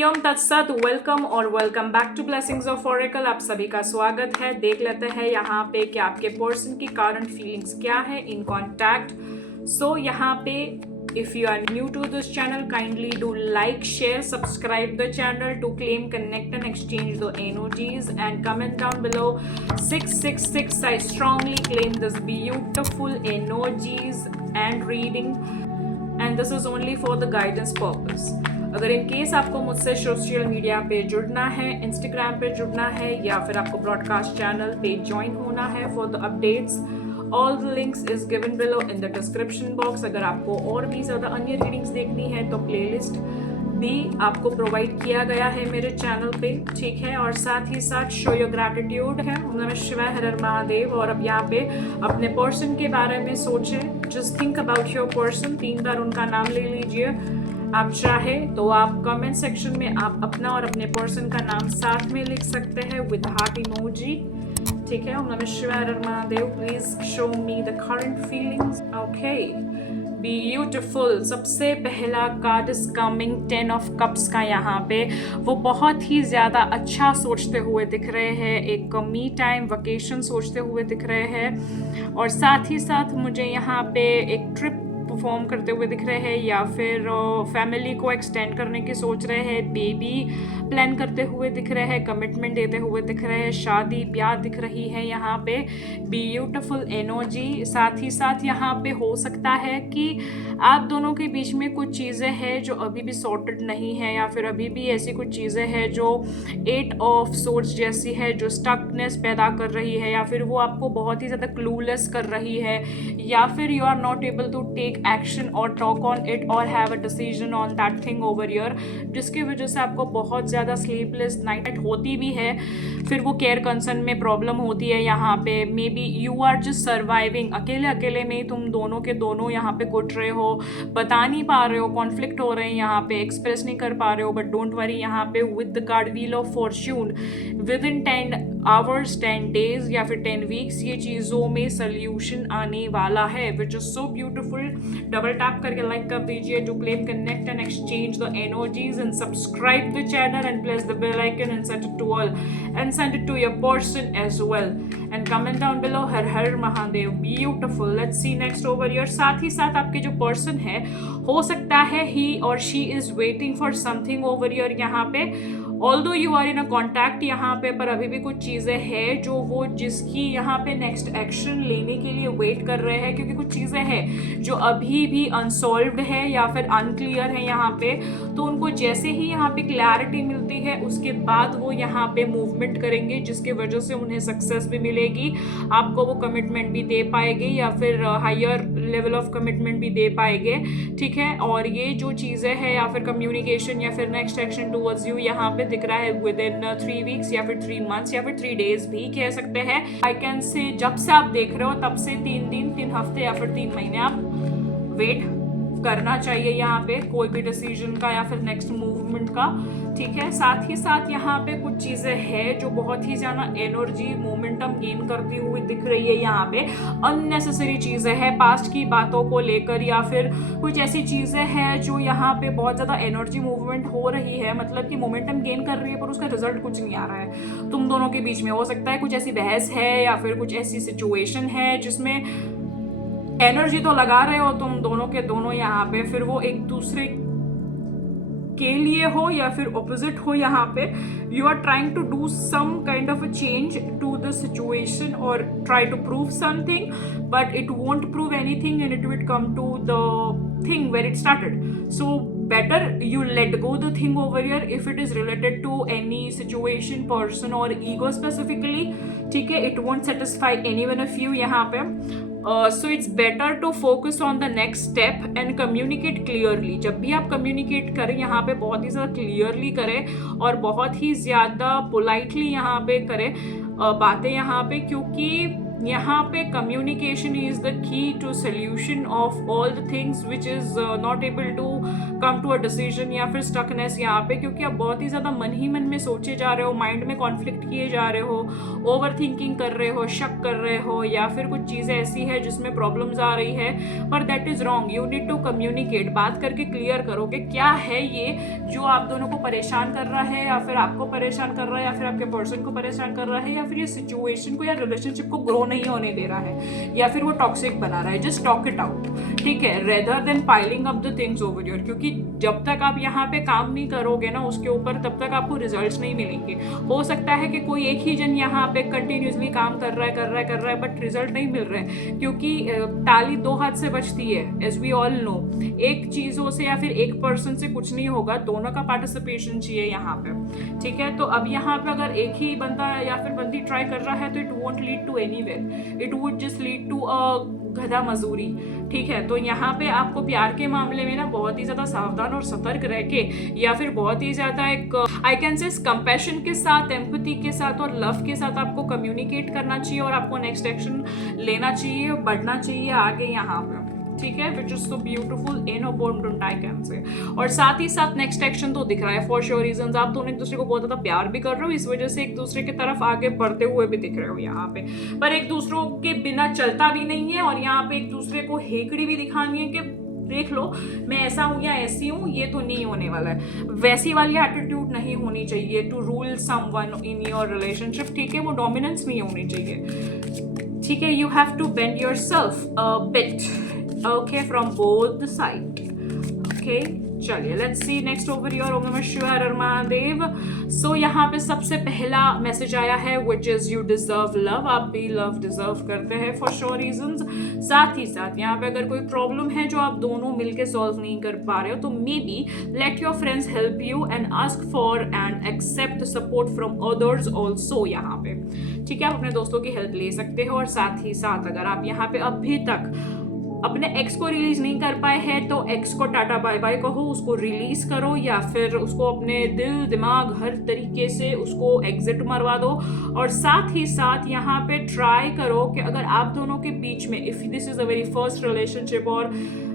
हरिओम तत्सत, वेलकम और welcome back to blessings of oracle. आप सभी का स्वागत है। देख लेते हैं यहाँ पे कि आपके पर्सन की करंट फीलिंग्स क्या है इन कॉन्टैक्ट। सो यहाँ पे if you are new to this channel, kindly do like, share, subscribe the channel to claim, connect and exchange the energies, and comment down below 666. I strongly claim this beautiful energies and reading, and this is only for the guidance purpose. अगर in case आपको मुझसे social media पे जुड़ना है, Instagram पे जुड़ना है या फिर आपको ब्रॉडकास्ट चैनल पे ज्वाइन होना है for the updates, all the links is given below in the description box. अगर आपको और भी ज़्यादा अन्य रीडिंग्स देखनी है तो प्लेलिस्ट भी आपको प्रोवाइड किया गया है मेरे चैनल पे, ठीक है। और साथ ही साथ शो योर ग्रैटिट्यूड है। ओम नमः शिवाय, हर हर महादेव। और अब यहाँ पे अपने पर्सन के बारे में सोचें, just think about your person. 3 बार उनका नाम ले लीजिए। आप चाहे तो आप कमेंट सेक्शन में आप अपना और अपने पर्सन का नाम साथ में लिख सकते हैं विद हार्ट इमोजी, ठीक है। ओम नमः शिवाय, हर हर Mahadev. Please show me the current feelings. Okay, beautiful. सबसे पहला card is coming 10 of cups का। यहाँ पे वो बहुत ही ज़्यादा अच्छा सोचते हुए दिख रहे हैं, एक मी टाइम वेकेशन सोचते हुए दिख रहे हैं। और साथ ही साथ मुझे यहाँ पे एक ट्रिप परफॉर्म करते हुए दिख रहे हैं, या फिर फैमिली को एक्सटेंड करने की सोच रहे हैं, बेबी प्लान करते हुए दिख रहे हैं, कमिटमेंट देते हुए दिख रहे हैं, शादी ब्याह दिख रही है यहाँ पे। Beautiful energy. साथ ही साथ यहाँ पे हो सकता है कि आप दोनों के बीच में कुछ चीज़ें हैं जो अभी भी सॉर्टेड नहीं है, या फिर अभी भी ऐसी कुछ चीज़ें हैं जो 8 ऑफ सोर्स जैसी है, जो स्टकनेस पैदा कर रही है, या फिर वो आपको बहुत ही ज़्यादा क्लूलेस कर रही है, या फिर you are not able to take action और टॉक ऑन इट और have a decision on that thing over here, जिसकी वजह से आपको बहुत ज़्यादा स्लीपलेस नाइट होती भी है। फिर वो केयर कंसर्न में प्रॉब्लम होती है यहाँ पे। Maybe you are just surviving, अकेले अकेले में तुम दोनों के दोनों यहाँ पे कुट रहे हो, बता नहीं पा रहे हो, कॉन्फ्लिक्ट हो रहे हैं यहाँ पे, एक्सप्रेस नहीं कर पा रहे हो। बट डोंट वरी, यहाँ पे with the card wheel of Fortune with in 10 hours 10 days या फिर 10 वीक्स ये चीज़ों में सोल्यूशन आने वाला है, which is so beautiful. Double tap करके लाइक कर दीजिए to claim, connect and exchange the energies, and subscribe the channel and press the bell icon and set it to all and send it to your person as well, and comment down below. हर हर महादेव। Beautiful. Let's see next over here. साथ ही साथ आपके जो person है, हो सकता है ही और she is waiting for something over here यहाँ पे। Although you are in a contact यहाँ पे, पर अभी भी कुछ चीज़ें हैं जो वो जिसकी यहाँ पे नेक्स्ट एक्शन लेने के लिए वेट कर रहे हैं, क्योंकि कुछ चीज़ें हैं जो अभी भी अनसॉल्व्ड है या फिर अनक्लियर है यहाँ पे। तो उनको जैसे ही यहाँ पे क्लैरिटी मिलती है उसके बाद वो यहाँ पे मूवमेंट करेंगे, जिसकी वजह से उन्हें सक्सेस भी मिलेगी, आपको वो कमिटमेंट भी दे पाएंगे या फिर हायर लेवल ऑफ कमिटमेंट भी दे पाएंगे, ठीक है। और ये जो चीज़ें हैं या फिर कम्युनिकेशन या फिर नेक्स्ट एक्शन टूवर्ड्स यू यहाँ पे दिख रहा है विद इन 3 वीक्स या फिर 3 मंथ्स या फिर 3 डेज भी कह सकते हैं। आई कैन से जब से आप देख रहे हो तब से 3 दिन 3 हफ्ते या फिर 3 महीने आप वेट करना चाहिए यहाँ पे कोई भी डिसीजन का या फिर नेक्स्ट मूवमेंट का, ठीक है। साथ ही साथ यहाँ पे कुछ चीज़ें हैं जो बहुत ही ज़्यादा एनर्जी मोमेंटम गेन करती हुई दिख रही है यहाँ पे। अननेसेसरी चीज़ें हैं पास्ट की बातों को लेकर, या फिर कुछ ऐसी चीज़ें हैं जो यहाँ पे बहुत ज़्यादा एनर्जी मूवमेंट हो रही है, मतलब कि मोमेंटम गेन कर रही है पर उसका रिजल्ट कुछ नहीं आ रहा है तुम दोनों के बीच में। हो सकता है कुछ ऐसी बहस है या फिर कुछ ऐसी सिचुएशन है जिसमें एनर्जी तो लगा रहे हो तुम दोनों के दोनों यहाँ पे, फिर वो एक दूसरे के लिए हो या फिर ऑपोजिट हो यहाँ पे। You are trying to do some kind of a change to the situation और try to prove something, but it won't prove anything and it will come to the thing where it started. So better you let go the thing over here if it is related to any situation, person or ego specifically, ठीक है। It won't satisfy any one of you यहाँ पे। So it's better to focus on the next step and communicate clearly। जब भी आप communicate करें यहाँ पे बहुत ही ज़्यादा clearly करें और बहुत ही ज़्यादा politely यहाँ पे करें बातें यहाँ पे, क्योंकि यहाँ पे communication is the key to solution of all the things which is not able to come to a decision या फिर स्टकनेस यहाँ पे, क्योंकि आप बहुत ही ज़्यादा मन ही मन में सोचे जा रहे हो, माइंड में कॉन्फ्लिक्ट किए जा रहे हो, ओवर थिंकिंग कर रहे हो, शक कर रहे हो, या फिर कुछ चीज़ें ऐसी है जिसमें प्रॉब्लम्स आ रही है, पर that is wrong. You need to communicate, बात करके क्लियर करो कि क्या है ये जो आप दोनों को परेशान कर रहा है, या फिर आपको परेशान कर रहा है, या फिर आपके पर्सन को परेशान कर रहा है, या फिर ये सिचुएशन को या रिलेशनशिप को ग्रो नहीं होने दे रहा है, या फिर वो टॉक्सिक बना रहा है। जस्ट टॉक इट आउट, ठीक है, rather than piling up the things over your, क्योंकि जब तक आप यहाँ पे काम नहीं करोगे ना उसके ऊपर, तब तक आपको रिजल्ट्स नहीं मिलेंगे। हो सकता है कि कोई एक ही जन यहाँ पे कंटिन्यूसली काम कर रहा है, बट रिजल्ट नहीं मिल रहे हैं, क्योंकि ताली दो हाथ से बजती है, एज वी ऑल नो। एक चीज़ों से या फिर एक पर्सन से कुछ नहीं होगा, दोनों का पार्टिसिपेशन चाहिए यहाँ पे, ठीक है। तो अब यहाँ पे अगर एक ही बंदा या फिर बंदी ट्राई कर रहा है तो it won't lead to anywhere, it would just lead to a गधा मजूरी, ठीक है। तो यहाँ पे आपको प्यार के मामले में ना बहुत ही ज़्यादा सावधान और सतर्क रह के, या फिर बहुत ही ज़्यादा एक आई कैन से कंपैशन के साथ, एम्पैथी के साथ और लव के साथ आपको कम्युनिकेट करना चाहिए, और आपको नेक्स्ट एक्शन लेना चाहिए, बढ़ना चाहिए आगे यहाँ पे, ठीक है, which is so beautiful in abundant I can say. और साथ ही साथ नेक्स्ट एक्शन तो दिख रहा है फॉर श्योर रीजंस, आप दोनों एक दूसरे को बहुत ज़्यादा प्यार भी कर रहे हो, इस वजह से एक दूसरे की तरफ आगे बढ़ते हुए भी दिख रहे हो यहाँ पे, पर एक दूसरों के बिना चलता भी नहीं है, और यहाँ पे एक दूसरे को हेकड़ी भी दिखानी है कि देख लो मैं ऐसा हूँ या ऐसी हूँ, ये तो नहीं होने वाला है। वैसी वाली एटीट्यूड नहीं होनी चाहिए to rule someone in your relationship, ठीक है, वो डोमिनेंस नहीं होनी चाहिए, ठीक है। You have to bend yourself a bit, okay, from both the side, okay। चलिए let's see next over your. ओम नमः शिवाय, हर हर महादेव। सो यहाँ पे सबसे पहला मैसेज आया है which is you deserve love, आप भी लव डिजर्व करते हैं फॉर श्योर रीजंस। साथ ही साथ यहाँ पे अगर कोई प्रॉब्लम है जो आप दोनों मिलके सॉल्व नहीं कर पा रहे हो, तो maybe let your friends help you and ask for and accept support from others also यहाँ पे, ठीक है। आप अपने दोस्तों की हेल्प ले सकते हो। और साथ ही साथ अगर आप यहाँ पे अभी तक अपने एक्स को रिलीज नहीं कर पाए हैं तो एक्स को टाटा बाय बाय कहो, उसको रिलीज करो, या फिर उसको अपने दिल दिमाग हर तरीके से उसको एग्जिट मरवा दो। और साथ ही साथ यहाँ पे ट्राई करो कि अगर आप दोनों के बीच में, if this is a very first relationship और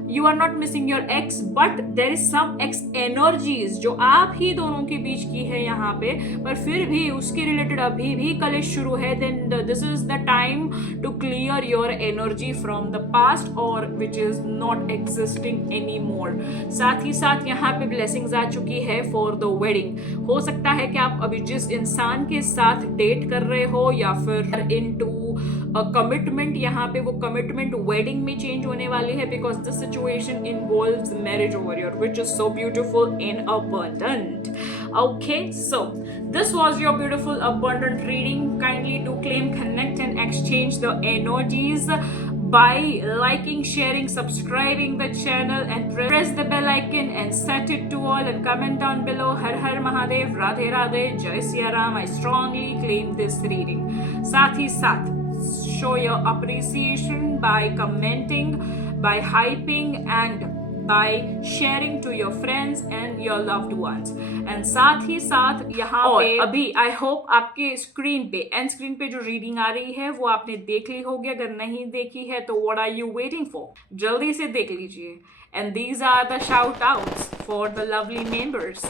you are not missing your ex, but there is some ex energies जो आप ही दोनों के बीच की है यहाँ पे, पर फिर भी उसके रिलेटेड अभी भी कलेश शुरू है, then this is the time to clear your energy from the past और which is not existing any more. साथ ही साथ यहाँ पे ब्लेसिंग्स आ चुकी है फॉर द वेडिंग। हो सकता है कि आप अभी जिस इंसान के साथ डेट कर रहे हो या फिर इनटू कमिटमेंट, यहाँ पे वो कमिटमेंट वेडिंग में चेंज होने वाली है, because this situation involves marriage over your, which is so beautiful in abundant. Okay, so this was your beautiful abundant reading. Kindly do claim, connect and exchange the energies by liking, sharing, subscribing the channel and press the bell icon and set it to all and comment down below. Har Har Mahadev, Radhe Radhe, Jai Siya Ram. I strongly claim this reading. साथ ही साथ show your appreciation by commenting, by hyping and by sharing to your friends and your loved ones. And साथ ही साथ यहाँ पे अभी I hope आपके स्क्रीन पे एंड स्क्रीन पे जो रीडिंग आ रही है वो आपने देख ली होगी। अगर नहीं देखी है तो what are you waiting for? जल्दी से देख लीजिए। And these are the shout outs for the lovely members.